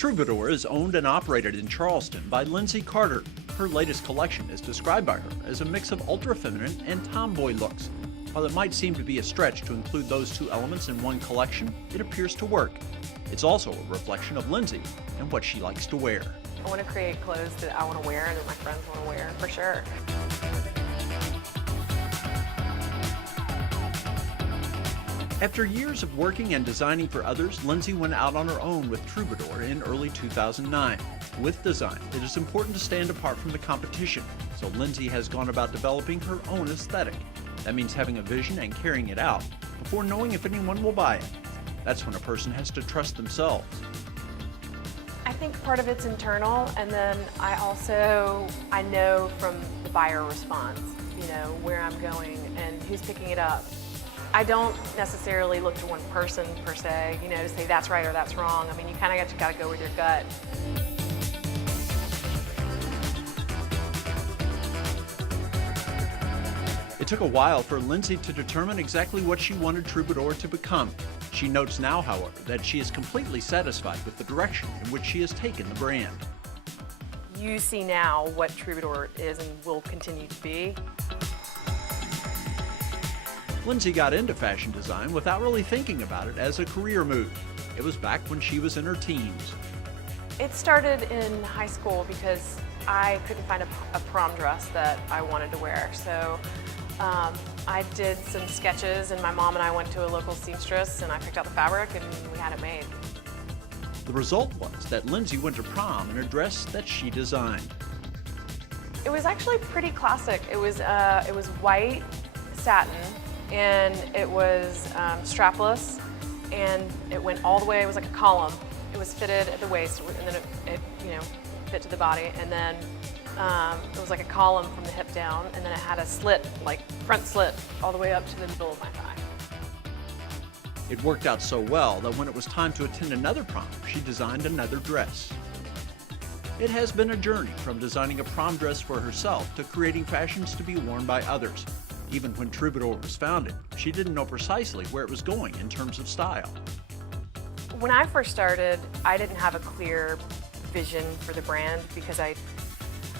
Troubadour is owned and operated in Charleston by Lindsey Carter. Her latest collection is described by her as a mix of ultra-feminine and tomboy looks. While it might seem to be a stretch to include those two elements in one collection, it appears to work. It's also a reflection of Lindsey and what she likes to wear. I want to create clothes that I want to wear and that my friends want to wear, for sure. After years of working and designing for others, Lindsey went out on her own with Troubadour in early 2009. With design, it is important to stand apart from the competition, so Lindsey has gone about developing her own aesthetic. That means having a vision and carrying it out before knowing if anyone will buy it. That's when a person has to trust themselves. I think part of it's internal, and then I know from the buyer response, where I'm going and who's picking it up. I don't necessarily look to one person per se, to say that's right or that's wrong. I mean, you kind of got to go with your gut. It took a while for Lindsey to determine exactly what she wanted Troubadour to become. She notes now, however, that she is completely satisfied with the direction in which she has taken the brand. You see now what Troubadour is and will continue to be. Lindsey got into fashion design without really thinking about it as a career move. It was back when she was in her teens. It started in high school because I couldn't find a prom dress that I wanted to wear. So I did some sketches, and my mom and I went to a local seamstress and I picked out the fabric and we had it made. The result was that Lindsey went to prom in a dress that she designed. It was actually pretty classic. It was white satin, and it was strapless, and it went all the way. It was like a column. It was fitted at the waist, and then it fit to the body, and then it was like a column from the hip down, and then it had a slit, like front slit, all the way up to the middle of my thigh. It worked out so well that when it was time to attend another prom, she designed another dress. It has been a journey from designing a prom dress for herself to creating fashions to be worn by others. Even when Troubadour was founded, she didn't know precisely where it was going in terms of style. When I first started, I didn't have a clear vision for the brand because I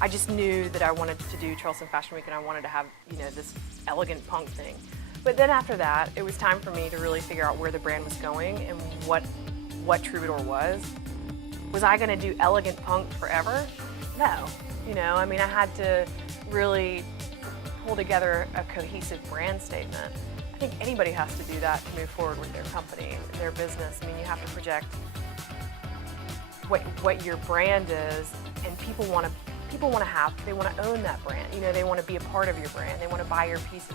just knew that I wanted to do Charleston Fashion Week and I wanted to have, this elegant punk thing. But then after that, it was time for me to really figure out where the brand was going and what Troubadour was. Was I going to do elegant punk forever? No. I had to really pull together a cohesive brand statement. I think anybody has to do that to move forward with their company, their business. You have to project what your brand is, and people want to own that brand. They want to be a part of your brand. They want to buy your pieces.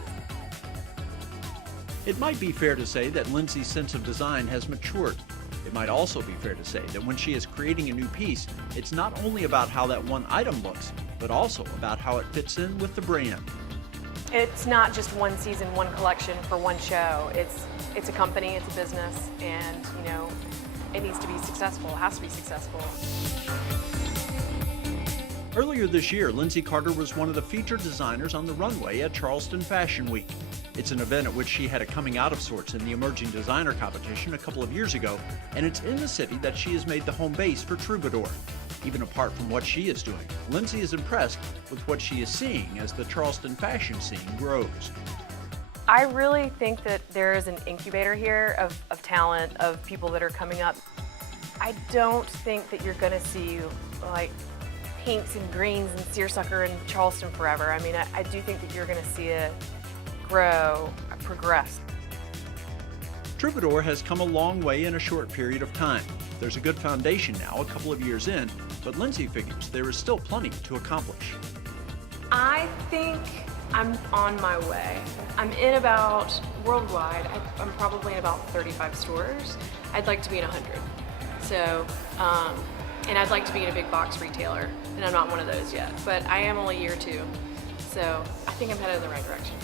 It might be fair to say that Lindsey's sense of design has matured. It might also be fair to say that when she is creating a new piece, it's not only about how that one item looks, but also about how it fits in with the brand. It's not just one season, one collection for one show. It's a company, it's a business, and it needs to be successful. It has to be successful. Earlier this year, Lindsey Carter was one of the featured designers on the runway at Charleston Fashion Week. It's an event at which she had a coming out of sorts in the emerging designer competition a couple of years ago, and it's in the city that she has made the home base for Troubadour. Even apart from what she is doing, Lindsey is impressed with what she is seeing as the Charleston fashion scene grows. I really think that there is an incubator here of talent, of people that are coming up. I don't think that you're going to see like pinks and greens and seersucker in Charleston forever. I do think that you're going to see it grow, progress. Troubadour has come a long way in a short period of time. There's a good foundation now, a couple of years in, but Lindsey figures there is still plenty to accomplish. I think I'm on my way. I'm in about, worldwide, I'm probably in about 35 stores. I'd like to be in 100. So, and I'd like to be in a big box retailer, and I'm not one of those yet, but I am only year 2. So I think I'm headed in the right direction.